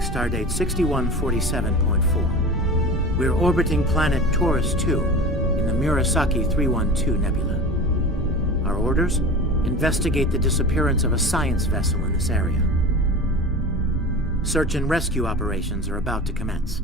Stardate 6147.4. We're orbiting planet Taurus 2 in the Murasaki 312 Nebula. Our orders? Investigate the disappearance of a science vessel in this area. Search and rescue operations are about to commence.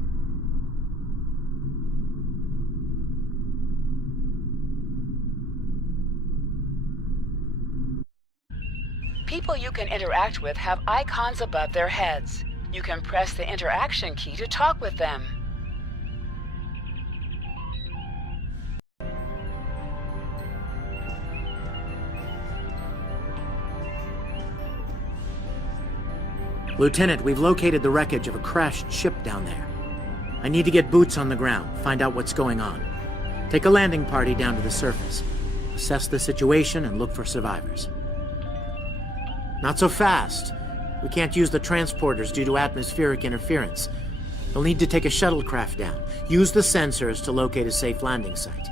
People you can interact with have icons above their heads. You can press the interaction key to talk with them. Lieutenant, we've located the wreckage of a crashed ship down there. I need to get boots on the ground, find out what's going on. Take a landing party down to the surface. Assess the situation and look for survivors. Not so fast. We can't use the transporters due to atmospheric interference. We'll need to take a shuttlecraft down. Use the sensors to locate a safe landing site.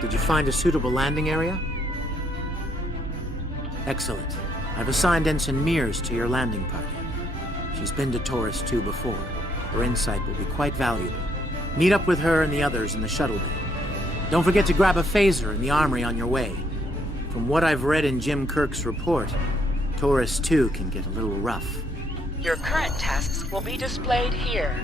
Did you find a suitable landing area? Excellent. I've assigned Ensign Mears to your landing party. She's been to Taurus 2 before. Her insight will be quite valuable. Meet up with her and the others in the shuttle bay. Don't forget to grab a phaser in the armory on your way. From what I've read in Jim Kirk's report, Taurus 2 can get a little rough. Your current tasks will be displayed here.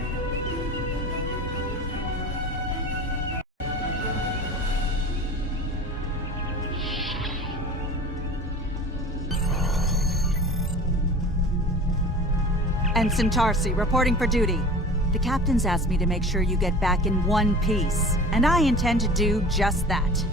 Ensign Tarsi, reporting for duty. The captain's asked me to make sure you get back in one piece, and I intend to do just that.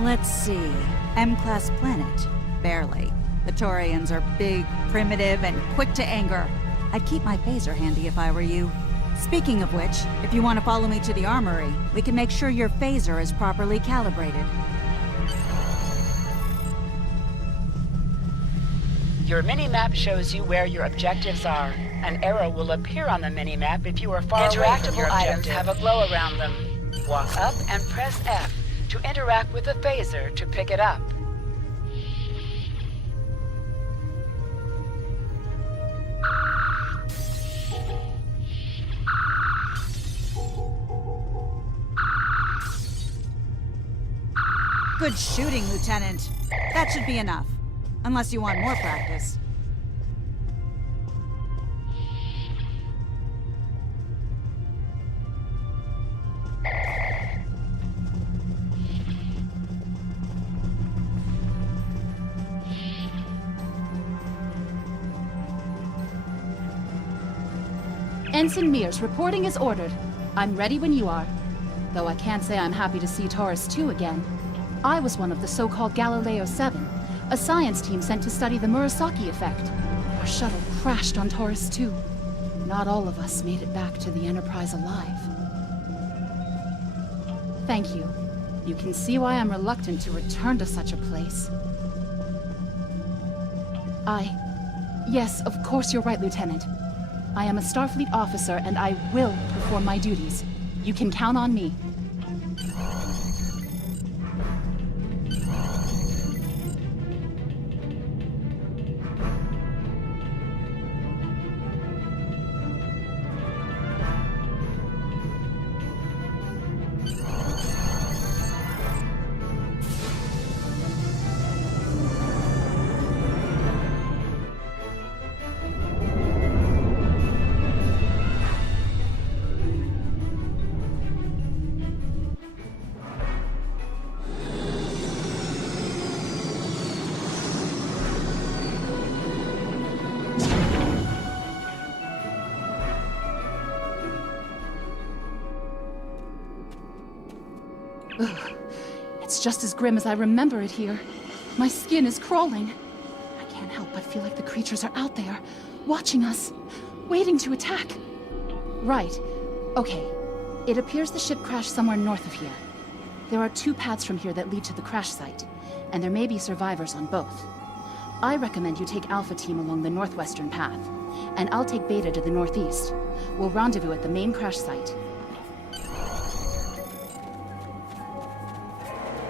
Let's see. M-class planet? Barely. The Taurians are big, primitive, and quick to anger. I'd keep my phaser handy if I were you. Speaking of which, if you want to follow me to the armory, we can make sure your phaser is properly calibrated. Your mini-map shows you where your objectives are. An arrow will appear on the mini-map if you are far away from your objective. Interactable items have a glow around them. Walk up and press F to interact with the phaser to pick it up. Good shooting, Lieutenant. That should be enough. Unless you want more practice. Ensign Mears, reporting as ordered. I'm ready when you are. Though I can't say I'm happy to see Taurus 2 again. I was one of the so-called Galileo 7. A science team sent to study the Murasaki effect. Our shuttle crashed on Taurus 2. Not all of us made it back to the Enterprise alive. Thank you. You can see why I'm reluctant to return to such a place. Yes, of course you're right, Lieutenant. I am a Starfleet officer, and I will perform my duties. You can count on me. Ugh. It's just as grim as I remember it here. My skin is crawling. I can't help but feel like the creatures are out there, watching us, waiting to attack. Right. Okay. It appears the ship crashed somewhere north of here. There are 2 paths from here that lead to the crash site. and there may be survivors on both. I recommend you take Alpha Team along the northwestern path, and I'll take Beta to the northeast. We'll rendezvous at the main crash site.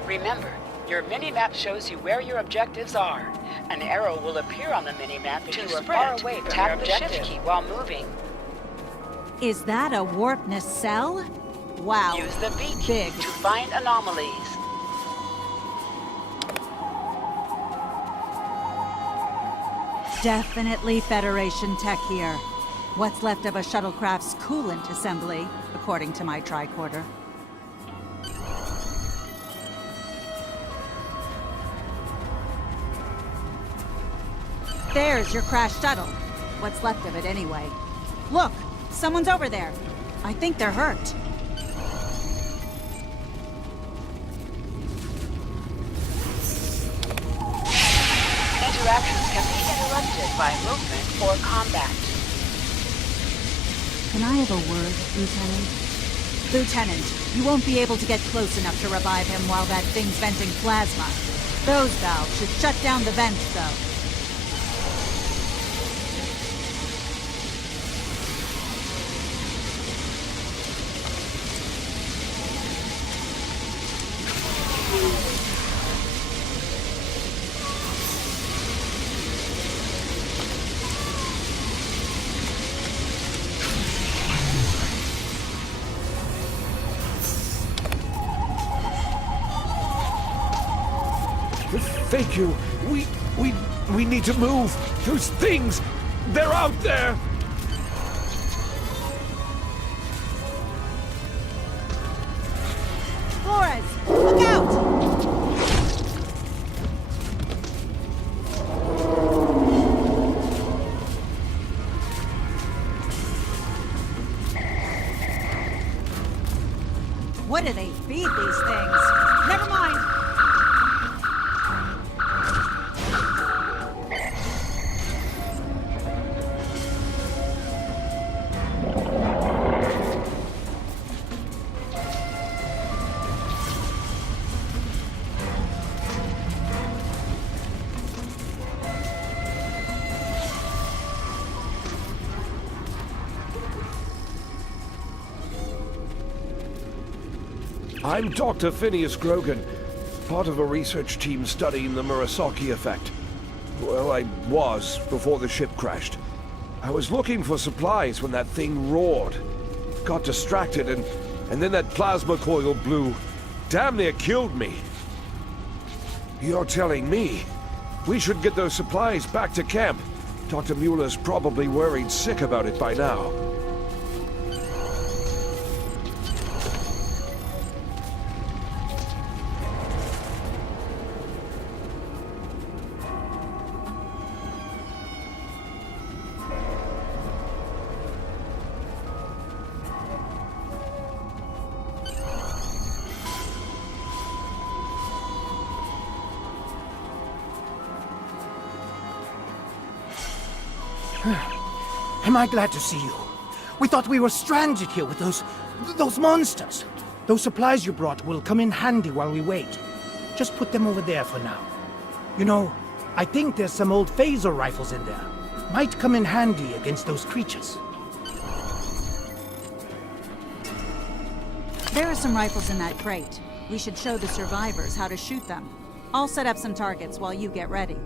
Remember, your mini-map shows you where your objectives are. An arrow will appear on the mini-map if you are far away from your objective. Tap the shift key while moving. Is that a warp nacelle? Wow. Use the V key Big. to find anomalies. Definitely Federation tech here. What's left of a shuttlecraft's coolant assembly, according to my tricorder. There's your crashed shuttle. What's left of it anyway. Look, someone's over there. I think they're hurt. Interactions can be interrupted by movement or combat. Can I have a word, Lieutenant? Lieutenant, you won't be able to get close enough to revive him while that thing's venting plasma. Those valves should shut down the vents, though. Thank you. We need to move. Those things, they're out there. Flores, look out! What do they feed these things? Never mind! I'm Dr. Phineas Grogan, part of a research team studying the Murasaki effect. Well, I was before the ship crashed. I was looking for supplies when that thing roared. Got distracted and then that plasma coil blew. Damn near killed me. You're telling me we should get those supplies back to camp. Dr. Mueller's probably worried sick about it by now. Am I glad to see you? We thought we were stranded here with those monsters. Those supplies you brought will come in handy while we wait. Just put them over there for now. You know, I think there's some old phaser rifles in there. Might come in handy against those creatures. There are some rifles in that crate. We should show the survivors how to shoot them. I'll set up some targets while you get ready.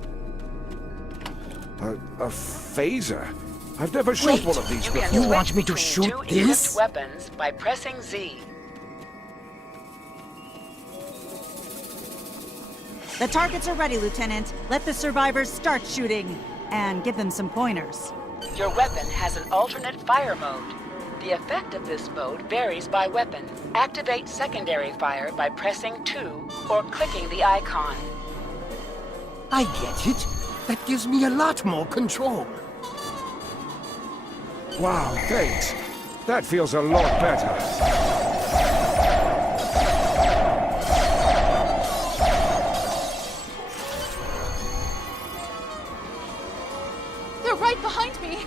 A phaser? I've never shot one of these before. You want me to Between shoot two this? equipped weapons by pressing Z. The targets are ready, Lieutenant. Let the survivors start shooting. And give them some pointers. Your weapon has an alternate fire mode. The effect of this mode varies by weapon. Activate secondary fire by pressing 2 or clicking the icon. I get it. That gives me a lot more control. Wow, thanks. That feels a lot better. They're right behind me!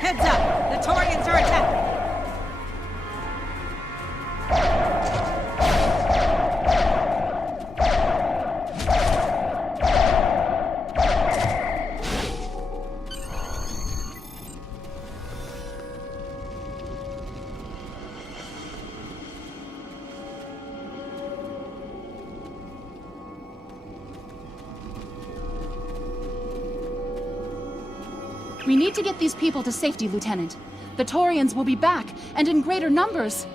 Heads up! The Taurians are attacking! We need to get these people to safety, Lieutenant. The Taurians will be back, and in greater numbers.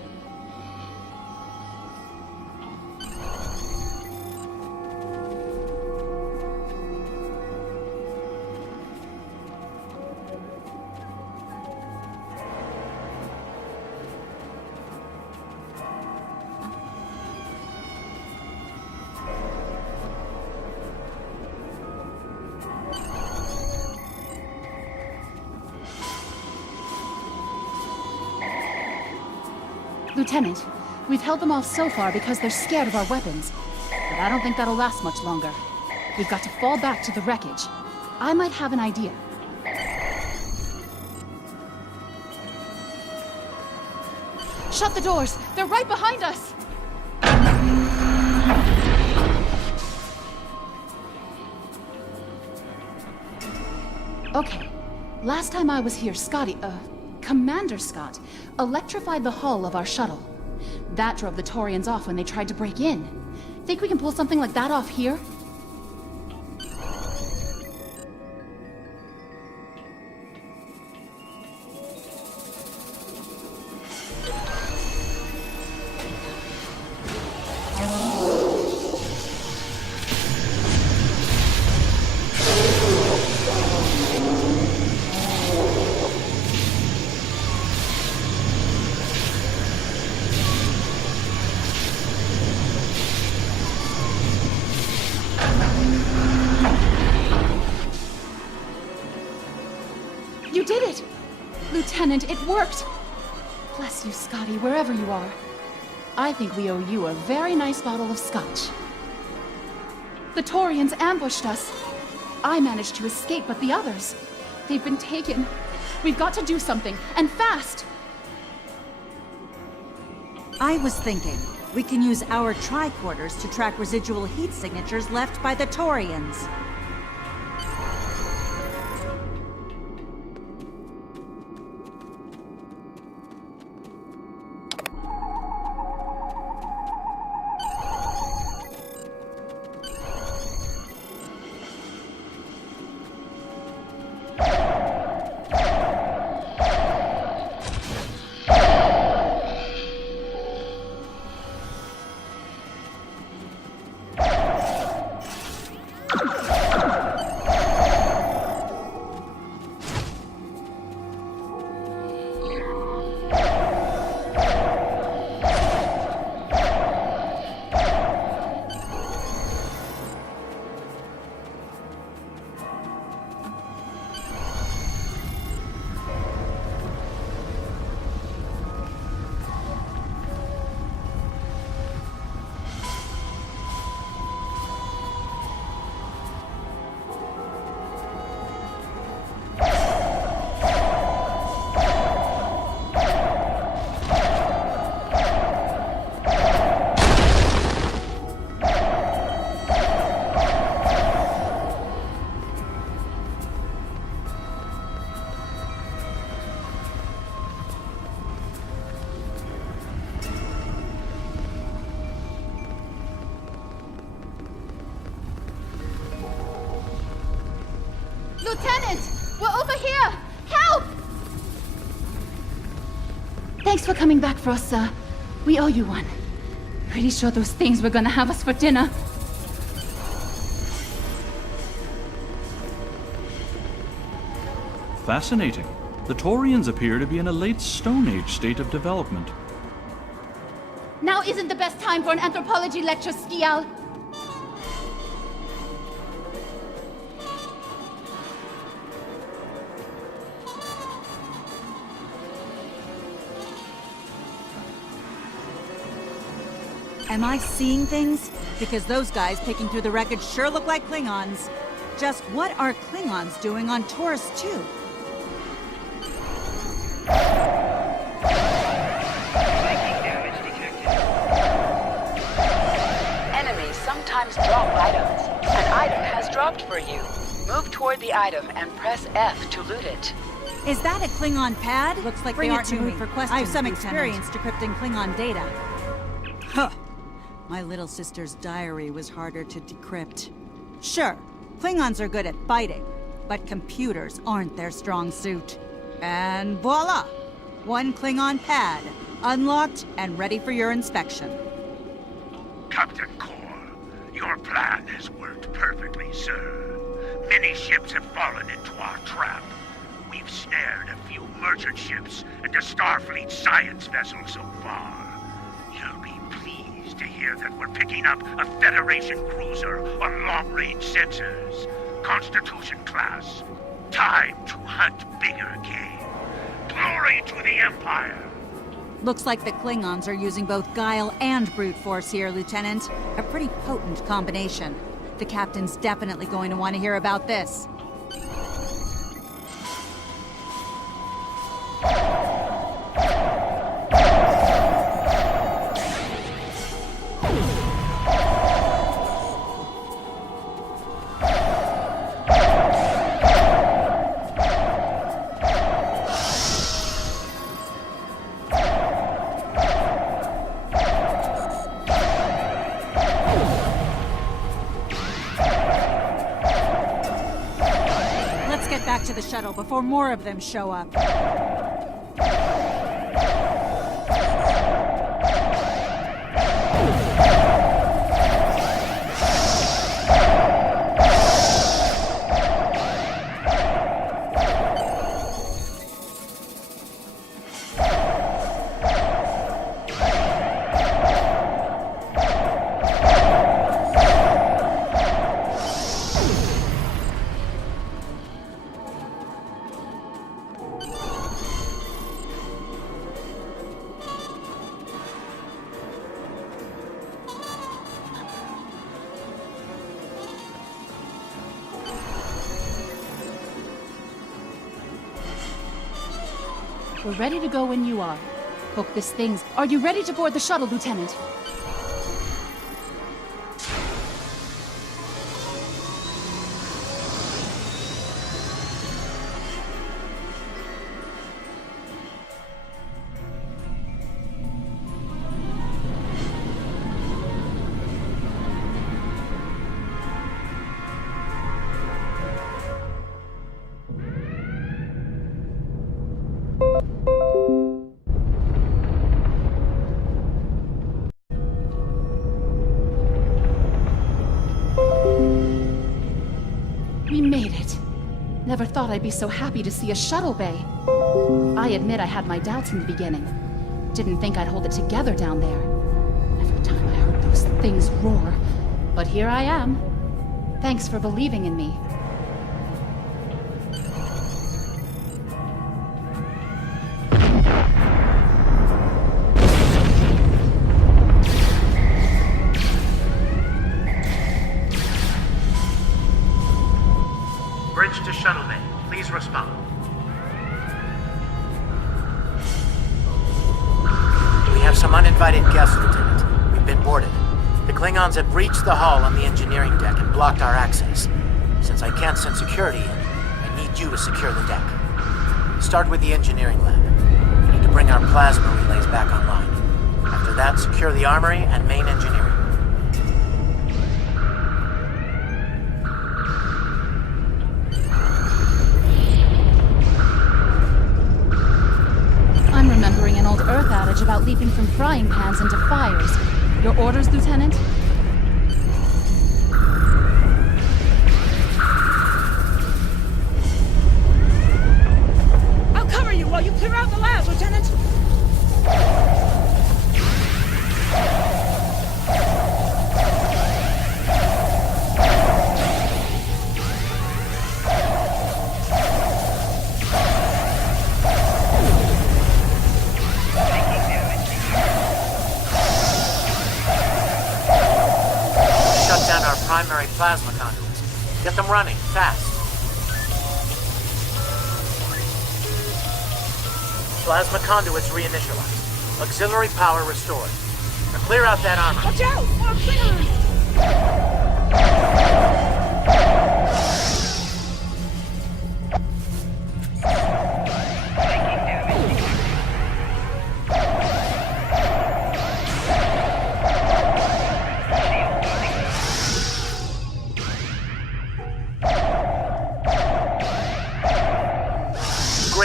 Lieutenant, we've held them off so far because they're scared of our weapons. But I don't think that'll last much longer. We've got to fall back to the wreckage. I might have an idea. Shut the doors! They're right behind us! Okay. Last time I was here, Commander Scott electrified the hull of our shuttle. That drove the Taurians off when they tried to break in. Think we can pull something like that off here? You did it! Lieutenant, it worked! Bless you, Scotty, wherever you are. I think we owe you a very nice bottle of scotch. The Taurians ambushed us. I managed to escape, but the others, they've been taken. We've got to do something, and fast! I was thinking, we can use our tricorders to track residual heat signatures left by the Taurians. Lieutenant! We're over here! Help! Thanks for coming back for us, sir. We owe you one. Pretty sure those things were gonna have us for dinner. Fascinating. The Taurians appear to be in a late Stone Age state of development. Now isn't the best time for an anthropology lecture, Skial. Am I seeing things? Because those guys picking through the wreckage sure look like Klingons. Just what are Klingons doing on Taurus 2? dropped for you. Move toward the item and press F to loot it. Is that a Klingon pad? Looks like Bring they it aren't to moved me. for questions, I have some Lieutenant. experience decrypting Klingon data. Huh. My little sister's diary was harder to decrypt. Sure, Klingons are good at fighting, but computers aren't their strong suit. And voila! One Klingon pad, unlocked and ready for your inspection. Captain Core, your plan has worked perfectly, sir. Many ships have fallen into our trap. We've snared a few merchant ships and a Starfleet science vessel so far. You'll be pleased to hear that we're picking up a Federation cruiser on long-range sensors. Constitution class. Time to hunt bigger game. Glory to the Empire! Looks like the Klingons are using both guile and brute force here, Lieutenant. A pretty potent combination. The captain's definitely going to want to hear about this. Let's get back to the shuttle before more of them show up. We're ready to go when you are. Hope this thing's... Are you ready to board the shuttle, Lieutenant? We made it. Never thought I'd be so happy to see a shuttle bay. I admit I had my doubts in the beginning. Didn't think I'd hold it together down there. Every time I heard those things roar. But here I am. Thanks for believing in me. Bridge to shuttle bay. Please respond. We have some uninvited guests, Lieutenant. We've been boarded. The Klingons have breached the hull on the engineering deck and blocked our access. Since I can't send security in, I need you to secure the deck. Start with the engineering lab. We need to bring our plasma relays back online. After that, secure the armory and main engineering. I'm remembering an old Earth adage about leaping from frying pans into fires. Your orders, Lieutenant? I'll cover you while you clear out the labs, Lieutenant! Shut down our primary plasma conduits. Get them running, fast. Plasma conduits reinitialized. Auxiliary power restored. Now clear out that armor. Watch out! More Klingons!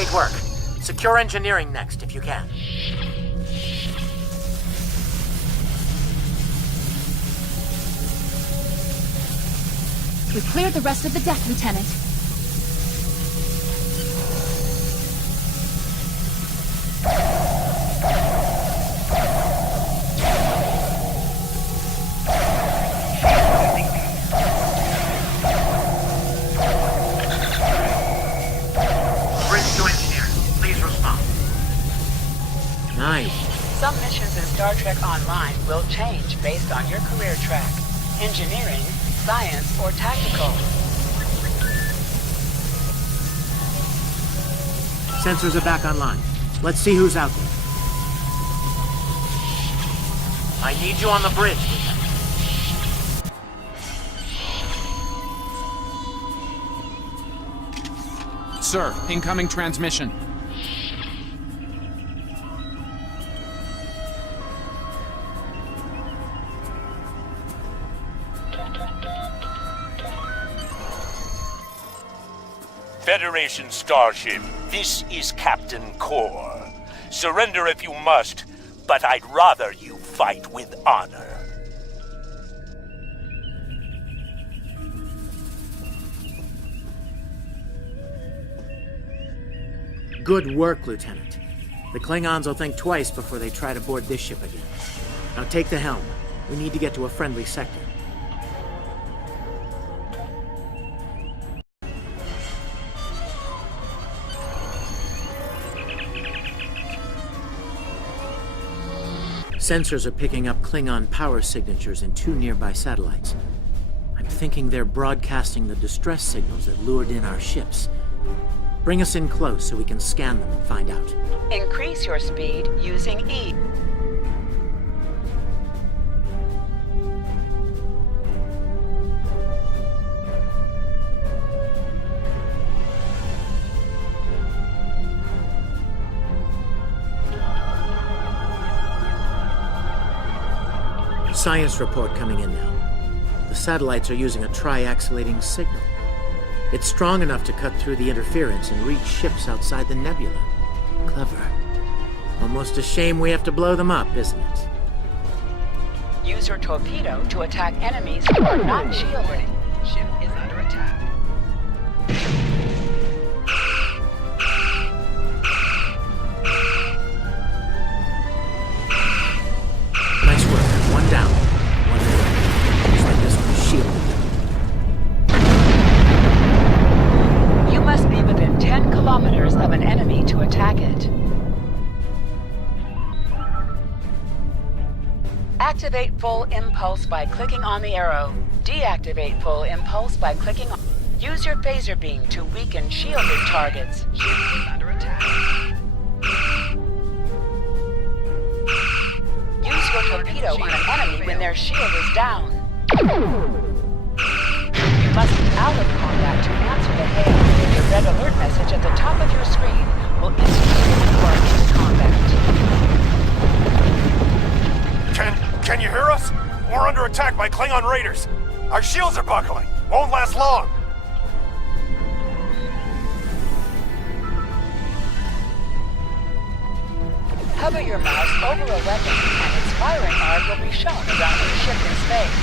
Great work. Secure engineering next, if you can. We've cleared the rest of the deck, Lieutenant. Bridge to engineer. Please respond. Nice. Some missions in Star Trek Online will change based on your career track. Engineering, science, or tactical. Sensors are back online. Let's see who's out there. I need you on the bridge, Lieutenant. Sir, incoming transmission. Federation starship, this is Captain Core. Surrender if you must, but I'd rather you fight with honor. Good work, Lieutenant. The Klingons will think twice before they try to board this ship again. Now take the helm. We need to get to a friendly sector. Sensors are picking up Klingon power signatures in 2 nearby satellites. I'm thinking they're broadcasting the distress signals that lured in our ships. Bring us in close so we can scan them and find out. Increase your speed using E. Science report coming in now. The satellites are using a triaxilating signal. It's strong enough to cut through the interference and reach ships outside the nebula. Clever. Almost a shame we have to blow them up, isn't it? Use your torpedo to attack enemies who are not shielded. Ship is under attack. Nice work. One down. One more. Looks like this one's shielded. You must be within 10 kilometers of an enemy to attack it. Activate full impulse by clicking on the arrow. Deactivate full impulse by clicking on... Use your phaser beam to weaken shielded targets. Ship is under attack. Use your torpedo on an enemy when their shield is down. You must be out of combat to answer the hail. The red alert message at the top of your screen will indicate you are in combat. Can you hear us? We're under attack by Klingon raiders. Our shields are buckling. Won't last long. Hover your mouse over a weapon, and its firing arc will be shown around your ship in space.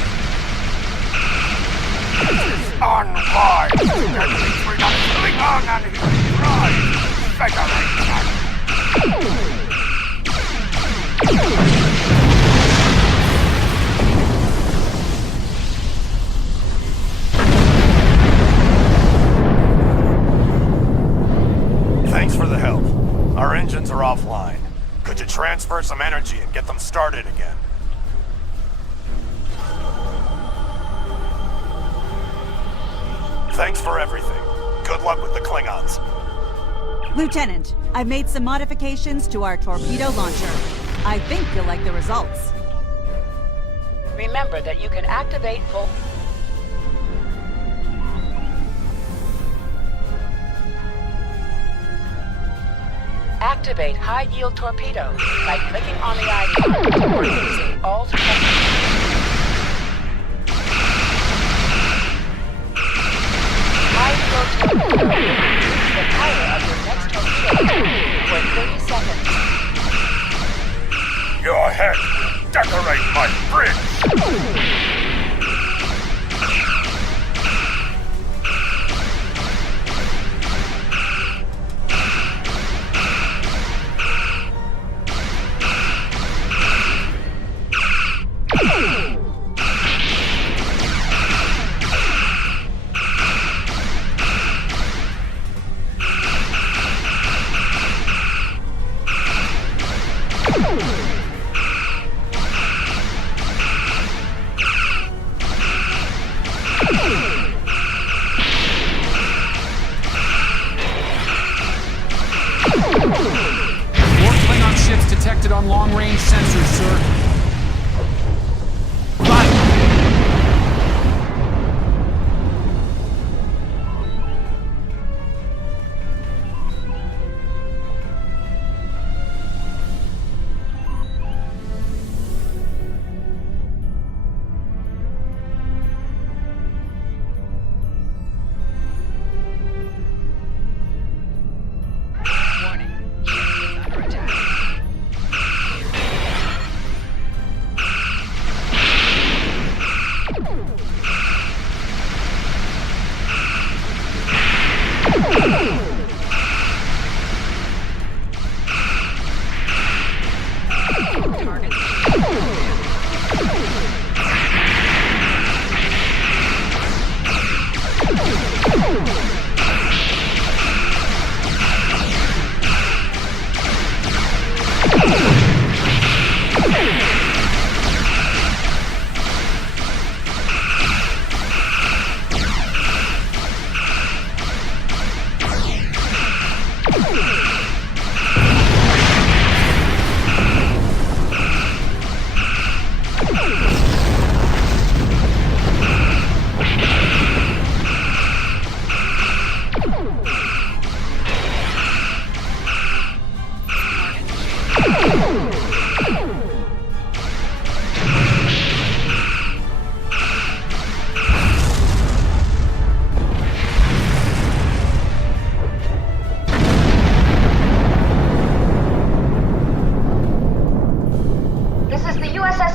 Online! That means we're not Klingon enemies. Right! Thanks for the help. Our engines are offline. Could you transfer some energy and get them started again? Thanks for everything. Good luck with the Klingons. Lieutenant, I've made some modifications to our torpedo launcher. I think you'll like the results. Remember that you can activate full... Activate high-yield torpedo by clicking on the icon or using Alt. High-yield torpedo will increase the power of your next torpedo ahead. Decorate my bridge. More Klingon ships detected on long-range sensors, sir.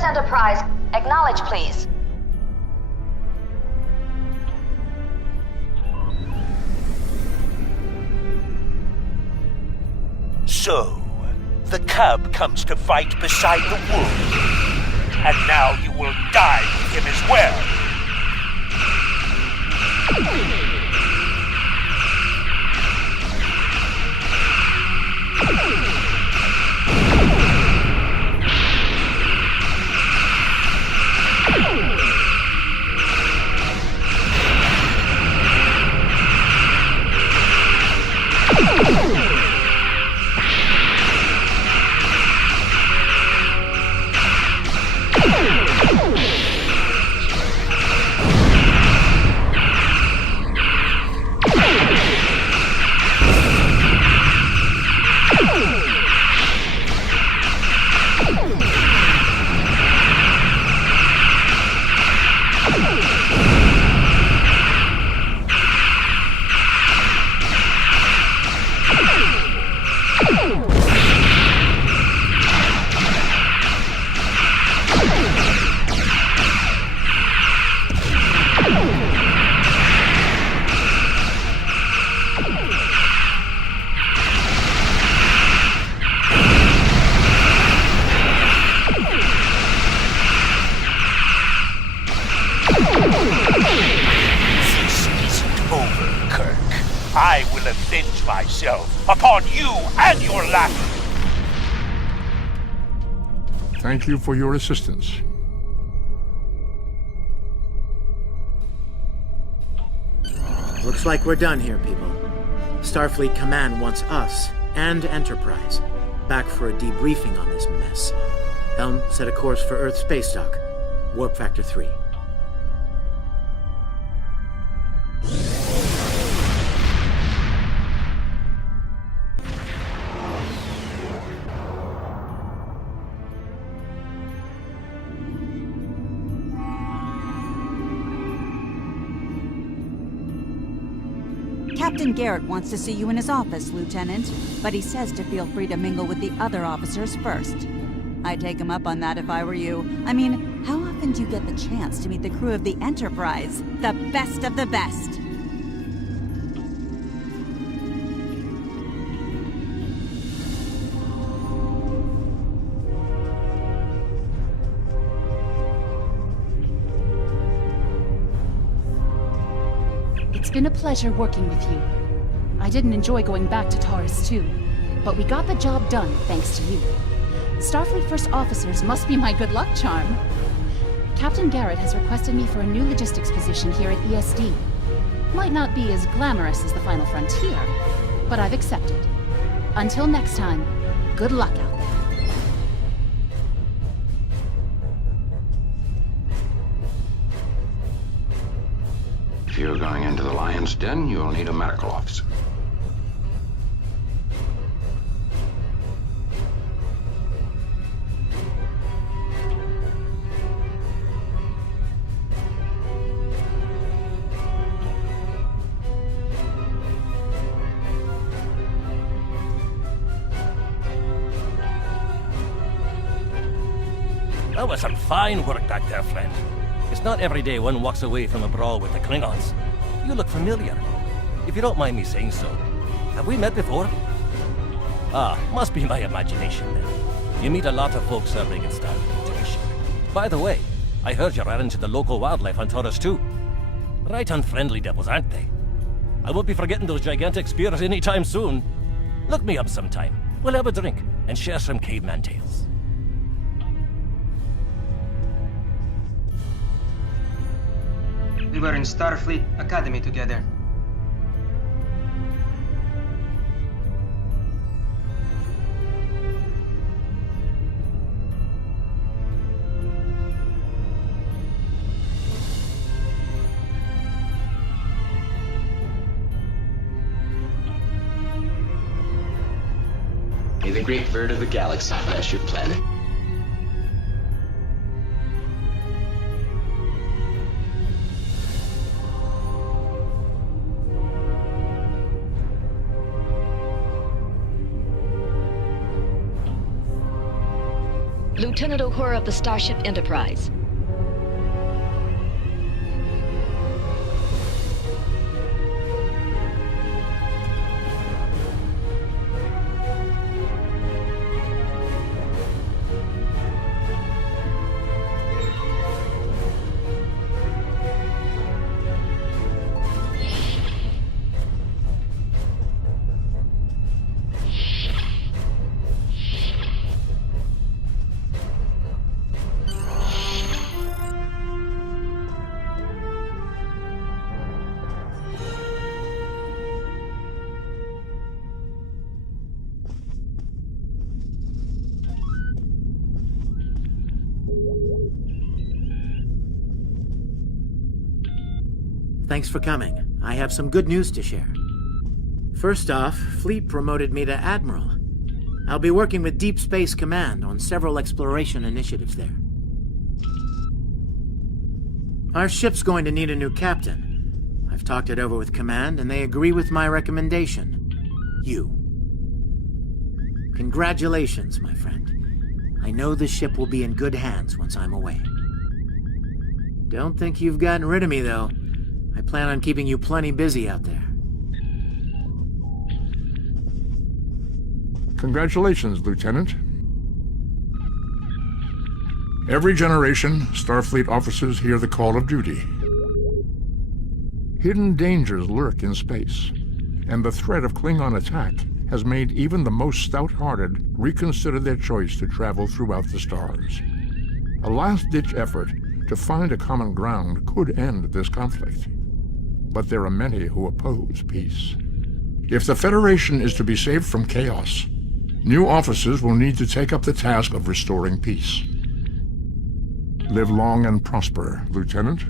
Enterprise. Acknowledge, please. So, the cub comes to fight beside the wolf. And now you will die with him as well. I will avenge myself upon you and your lackey. Thank you for your assistance. Looks like we're done here, people. Starfleet Command wants us and Enterprise back for a debriefing on this mess. Helm, set a course for Earth space dock. Warp Factor 3. Captain Garrett wants to see you in his office, Lieutenant, but he says to feel free to mingle with the other officers first. I'd take him up on that if I were you. I mean, how often do you get the chance to meet the crew of the Enterprise? The best of the best! It's been a pleasure working with you. I didn't enjoy going back to Taurus 2, but we got the job done thanks to you. Starfleet First Officers must be my good luck charm. Captain Garrett has requested me for a new logistics position here at ESD. Might not be as glamorous as the Final Frontier, but I've accepted. Until next time, good luck out there. If you're going into the Lion's Den, you'll need a medical officer. That was some fine work back there, friend. It's not every day one walks away from a brawl with the Klingons. You look familiar. If you don't mind me saying so, have we met before? Ah, must be my imagination then. You meet a lot of folks serving in Starfleet, to be sure. By the way, I heard you ran into the local wildlife on Taurus 2. Right unfriendly devils, aren't they? I won't be forgetting those gigantic spears anytime soon. Look me up sometime. We'll have a drink and share some caveman tales. We were in Starfleet Academy together. May the great bird of the galaxy bless your planet. Lieutenant Uhura of the Starship Enterprise. Thanks for coming. I have some good news to share. First off, Fleet promoted me to Admiral. I'll be working with Deep Space Command on several exploration initiatives there. Our ship's going to need a new captain. I've talked it over with Command, and they agree with my recommendation. You. Congratulations, my friend. I know the ship will be in good hands once I'm away. Don't think you've gotten rid of me, though. I plan on keeping you plenty busy out there. Congratulations, Lieutenant. Every generation, Starfleet officers hear the call of duty. Hidden dangers lurk in space, and the threat of Klingon attack has made even the most stout-hearted reconsider their choice to travel throughout the stars. A last-ditch effort to find a common ground could end this conflict. But there are many who oppose peace. If the Federation is to be saved from chaos, new officers will need to take up the task of restoring peace. Live long and prosper, Lieutenant.